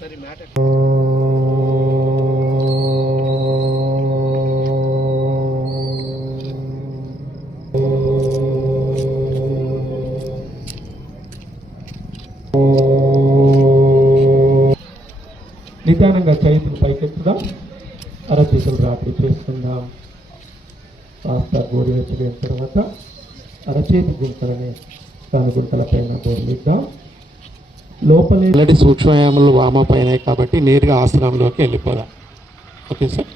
సరే మ్యాట్ నిదానంగా చేతులు పైకెత్తుదాం. అరచేతులు రాత్రి చేసుకుందాం. కాస్త గోరువెచ్చగైన తర్వాత అరచేతి గుంతలని గుంతల పైన గోరులిద్దాం. లోపలే ఆల్రెడీ సూక్ష్మయాములు వామ పైన కాబట్టి నేరుగా ఆశ్రమంలోకి వెళ్ళిపోదాం. Okay sir.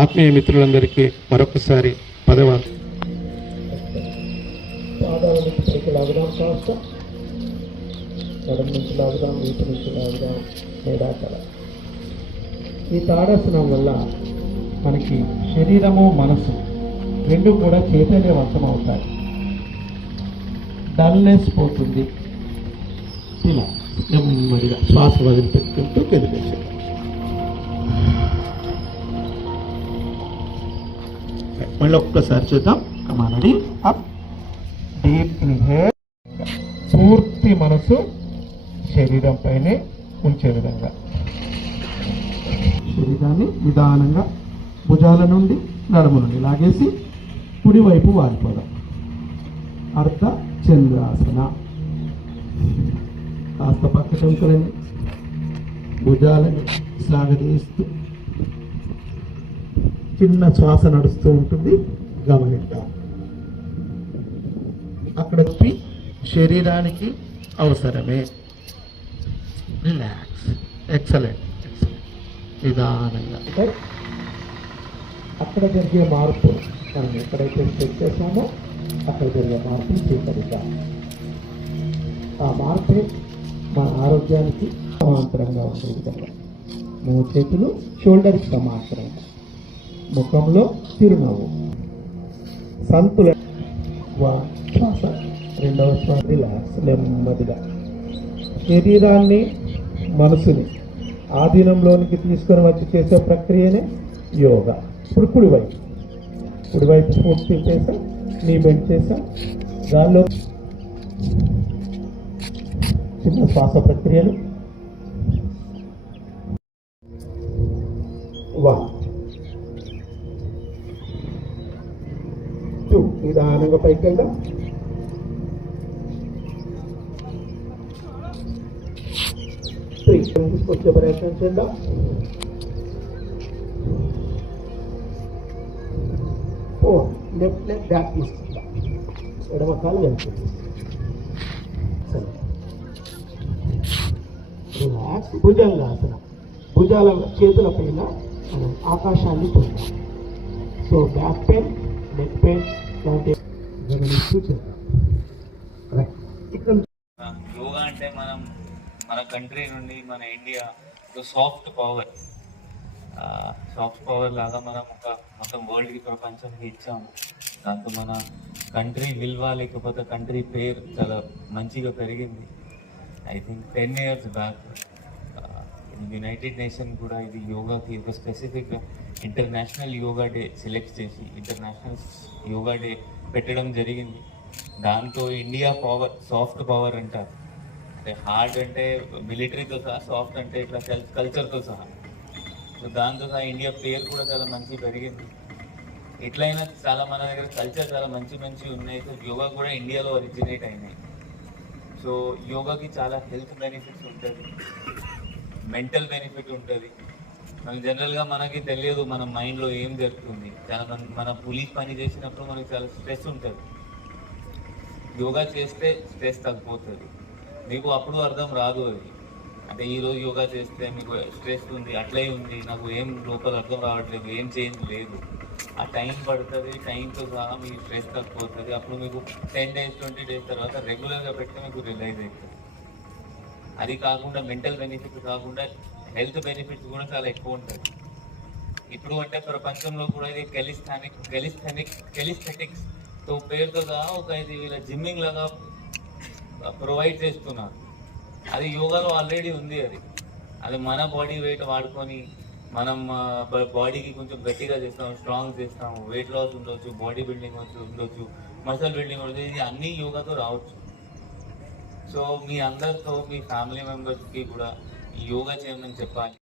ఆత్మీయ మిత్రులందరికీ మరొకసారి పదవ నుంచి లాగుదాం కాస్త. నుంచి లాగుదాం వీపు నుంచి లాగుదాం మేడాకల. ఈ తాడాసనం వల్ల మనకి శరీరము మనసు రెండు కూడా చైతన్యవంతం అవుతాయి డల్నెస్ పోతుంది. ఇలా నెమ్మదిగా శ్వాస వదిలిపెట్టుకుంటూ కిందకి మళ్ళీ ఒక్కసారి చూద్దాం. కమానడి అప్ డీప్ ఇన్హేల్ పూర్తి మనసు శరీరంపైనే ఉంచే విధంగా. శరీరాన్ని నిదానంగా భుజాల నుండి నడుము నుండి లాగేసి కుడివైపు వాలిపోదాం అర్ధ చంద్రాసన. కాస్త పక్క శంకరని భుజాలని సాగదీస్తూ చిన్న శ్వాస నడుస్తూ ఉంటుంది. గమనిద్దాం. అక్కడ వచ్చి శరీరానికి అవసరమే. రిలాక్స్ ఎక్సలెంట్ నిదానంగా. అక్కడ జరిగే మార్పు మనం ఎక్కడైతే చెక్ చేసామో అక్కడ జరిగే మార్పుని స్వీకరిద్దాం. ఆ మార్పే మన ఆరోగ్యానికి సమాంతరంగా ఉండే విధంగా మూడు చేతులు షోల్డర్కి సమాంతరంగా ముఖంలో చిరునవ్వు. సంతుల శ్వాస. రెండవ శ్వాస రిలాక్స్ నెమ్మదిగా. శరీరాన్ని మనసుని ఆధీనంలోనికి తీసుకొని వచ్చి చేసే ప్రక్రియనే యోగా. ఇప్పుడు కుడివైపు. కుడివైపు పూర్తి చేసాం నీ బెండ్ చేసాం దానిలో చిన్న శ్వాస ప్రక్రియలు. వన్ టూ నిదానంగా పైకి వెళ్దాం. త్రీ తీసుకొచ్చే ప్రయత్నం చేద్దాం. ఫోర్ లెఫ్ట్ లెగ్ బ్యాక్ తీసుకుందాం ఎడమ కాలు వెళ్తుంది సరే రిలాక్స్ భుజంగాసనం భుజాల చేతుల పైన మనం ఆకాశాన్ని పొందాం so back pain neck pain లాంటి గమనిస్తూ చేద్దాం ఇక్కడ యోగా అంటే మనం మన కంట్రీ నుండి మన India soft power soft power లాగా మనం ఒక మొత్తం వరల్డ్కి ప్రపంచానికి ఇచ్చాము. దాంతో మన కంట్రీ విలువ లేకపోతే కంట్రీ పేరు చాలా మంచిగా పెరిగింది. I think ten years back United Nation కూడా ఇది యోగాకి ఒక specific international yoga day select చేసి ఇంటర్నేషనల్ యోగా డే పెట్టడం జరిగింది. దాంతో ఇండియా పవర్ సాఫ్ట్ పవర్ అంటారు. అంటే హార్డ్ అంటే మిలిటరీతో సహా సాఫ్ట్ అంటే ఇట్లా కల్చర్తో సహా. సో దాంతో సహా ఇండియా పేరు కూడా చాలా మంచి పెరిగింది. ఎట్లయినా చాలా మన దగ్గర కల్చర్ చాలా మంచి మంచి ఉన్నాయి. సో యోగా కూడా ఇండియాలో ఒరిజినేట్ అయినాయి. సో యోగాకి చాలా హెల్త్ బెనిఫిట్స్ ఉంటుంది. మెంటల్ బెనిఫిట్ ఉంటుంది. మనకి జనరల్గా మనకి తెలియదు మన మైండ్లో ఏం జరుగుతుంది. చాలా మన- మన పోలీస్ పని చేసినప్పుడు మనకి చాలా స్ట్రెస్ ఉంటుంది. యోగా చేస్తే స్ట్రెస్ తగ్గిపోతుంది. మీకు అప్పుడు అర్థం రాదు అది. అంటే ఈరోజు యోగా చేస్తే మీకు స్ట్రెస్ ఉంది అట్లే ఉంది నాకు ఏం లోపల అర్థం రావట్లేదు ఏం చేంజ్ లేదు. ఆ టైం పడుతుంది టైంతో సహా మీ స్ట్రెస్ తగ్గిపోతుంది అప్పుడు మీకు టెన్ డేస్ ట్వంటీ డేస్ తర్వాత రెగ్యులర్గా పెడితే మీకు రిలైజ్ అవుతుంది అది కాకుండా మెంటల్ బెనిఫిట్స్ కాకుండా హెల్త్ బెనిఫిట్స్ కూడా చాలా ఎక్కువ ఉంటుంది ఇప్పుడు అంటే ప్రపంచంలో కూడా ఇది కెలిస్థానిక్ కెలిస్థానిక్ కెలిస్థెటిక్స్తో పేరుతో సహా ఒక ఇది వీళ్ళ జిమ్మింగ్ లాగా ప్రొవైడ్ చేస్తున్నారు. అది యోగాలో ఆల్రెడీ ఉంది అది. అది మన బాడీ వెయిట్ వాడుకొని మనం బాడీకి కొంచెం గట్టిగా చేస్తాం స్ట్రాంగ్ చేస్తాము వెయిట్ లాస్ ఉండొచ్చు బాడీ బిల్డింగ్ వచ్చి ఉండొచ్చు మసల్ బిల్డింగ్ ఉండొచ్చు ఇది అన్ని యోగాతో రావచ్చు. సో మీ అందరితో మీ ఫ్యామిలీ మెంబర్స్కి కూడా యోగా చేయమని చెప్పాలి.